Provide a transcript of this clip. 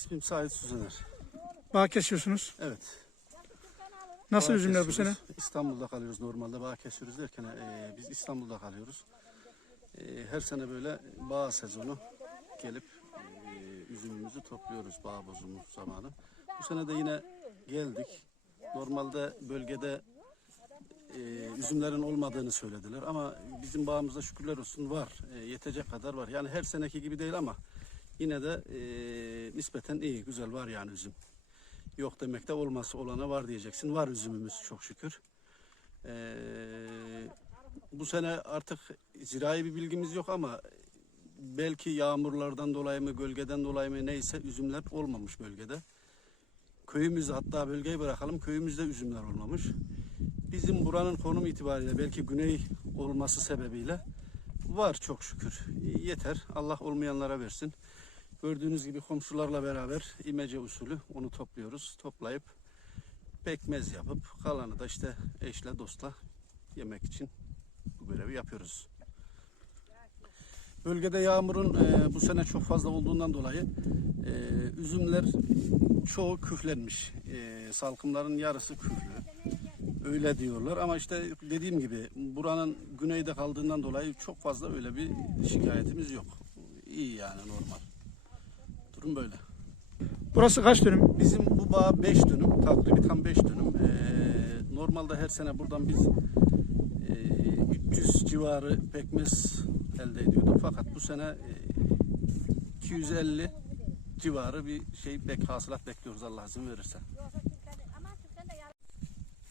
İsmim Sait Süzener. Bağ kesiyorsunuz. Evet. Nasıl Bağ üzümler bu sene? İstanbul'da kalıyoruz normalde. Bağ kesiyoruz derken e, biz İstanbul'da kalıyoruz. E, her sene böyle bağ sezonu gelip e, üzümümüzü topluyoruz bağ bozumu zamanı. Bu sene de yine geldik. Normalde bölgede e, üzümlerin olmadığını söylediler ama bizim bağımızda şükürler olsun var. E, yetecek kadar var. Yani her seneki gibi değil ama yine de e, nispeten iyi, güzel var yani üzüm. Yok demekte olması olana var diyeceksin. Var üzümümüz çok şükür. Ee, bu sene artık zirai bir bilgimiz yok ama belki yağmurlardan dolayı mı, gölgeden dolayı mı neyse üzümler olmamış bölgede. Köyümüzde hatta bölgeyi bırakalım köyümüzde üzümler olmamış. Bizim buranın konum itibariyle belki güney olması sebebiyle var çok şükür. Yeter. Allah olmayanlara versin. Gördüğünüz gibi komşularla beraber imece usulü onu topluyoruz. Toplayıp pekmez yapıp kalanı da işte eşle dostla yemek için bu görevi yapıyoruz. Bölgede yağmurun e, bu sene çok fazla olduğundan dolayı e, üzümler çoğu küflenmiş. E, salkımların yarısı küflü. Öyle diyorlar ama işte dediğim gibi buranın güneyde kaldığından dolayı çok fazla öyle bir şikayetimiz yok. İyi yani normal. Durum böyle. Burası kaç dönüm? Bizim bu bağ 5 dönüm, takribi tam 5 dönüm. Ee, normalde her sene buradan biz e, 300 civarı pekmez elde ediyorduk. Fakat bu sene e, 250 civarı bir şey bek hasılat bekliyoruz Allah izin verirse.